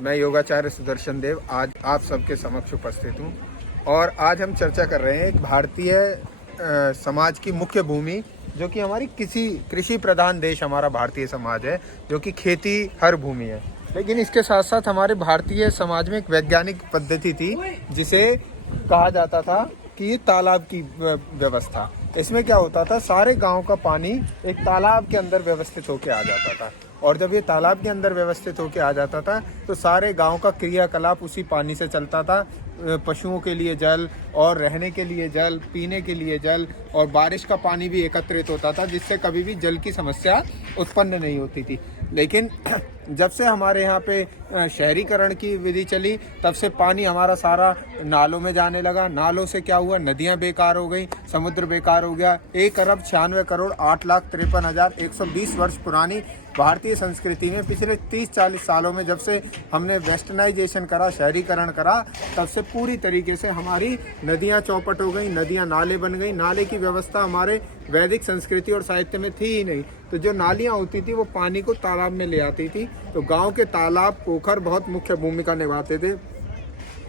मैं योगाचार्य सुदर्शन देव आज आप सबके समक्ष उपस्थित हूँ और आज हम चर्चा कर रहे हैं एक भारतीय समाज की मुख्य भूमि, जो कि हमारी किसी कृषि प्रधान देश हमारा भारतीय समाज है, जो कि खेती हर भूमि है। लेकिन इसके साथ साथ हमारे भारतीय समाज में एक वैज्ञानिक पद्धति थी जिसे कहा जाता था कि तालाब की व्यवस्था। इसमें क्या होता था, सारे गांव का पानी एक तालाब के अंदर व्यवस्थित होकर आ जाता था और जब ये तालाब के अंदर व्यवस्थित होकर आ जाता था तो सारे गांव का क्रियाकलाप उसी पानी से चलता था। पशुओं के लिए जल और रहने के लिए जल, पीने के लिए जल और बारिश का पानी भी एकत्रित होता था, जिससे कभी भी जल की समस्या उत्पन्न नहीं होती थी। लेकिन जब से हमारे यहाँ पे शहरीकरण की विधि चली, तब से पानी हमारा सारा नालों में जाने लगा। नालों से क्या हुआ, नदियाँ बेकार हो गई, समुद्र बेकार हो गया। 1,96,08,53,120 वर्ष पुरानी भारतीय संस्कृति में पिछले 30-40 सालों में जब से हमने वेस्टर्नाइजेशन करा, शहरीकरण करा, तब से पूरी तरीके से हमारी नदियाँ चौपट हो गई, नदियाँ नाले बन गई। नाले की व्यवस्था हमारे वैदिक संस्कृति और साहित्य में थी ही नहीं। तो जो नालियाँ होती थी वो पानी को तालाब में ले आती थी। तो गांव के तालाब, पोखर बहुत मुख्य भूमिका निभाते थे।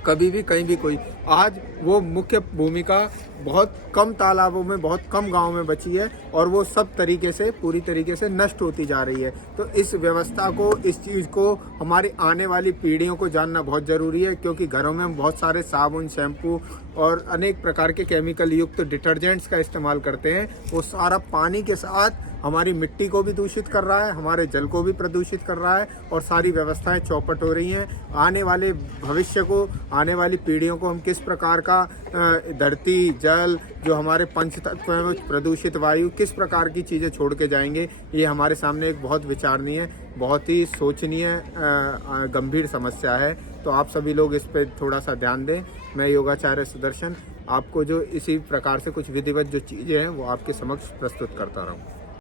कभी भी कहीं भी कोई, आज वो मुख्य भूमिका बहुत कम तालाबों में, बहुत कम गाँव में बची है और वो सब तरीके से, पूरी तरीके से नष्ट होती जा रही है। तो इस व्यवस्था को, इस चीज़ को हमारी आने वाली पीढ़ियों को जानना बहुत ज़रूरी है, क्योंकि घरों में हम बहुत सारे साबुन, शैम्पू और अनेक प्रकार के केमिकल युक्त डिटर्जेंट्स का इस्तेमाल करते हैं। वो सारा पानी के साथ हमारी मिट्टी को भी दूषित कर रहा है, हमारे जल को भी प्रदूषित कर रहा है और सारी व्यवस्थाएं चौपट हो रही हैं। आने वाले भविष्य को, आने वाली पीढ़ियों को हम किस प्रकार का धरती, जल, जो हमारे पंच तत्व हैं, प्रदूषित वायु, किस प्रकार की चीज़ें छोड़ के जाएंगे, ये हमारे सामने एक बहुत विचारणीय, बहुत ही सोचनीय गंभीर समस्या है। तो आप सभी लोग इस पर थोड़ा सा ध्यान दें। मैं योगाचार्य सुदर्शन आपको जो इसी प्रकार से कुछ विधिवत जो चीज़ें हैं वो आपके समक्ष प्रस्तुत करता रहूँ।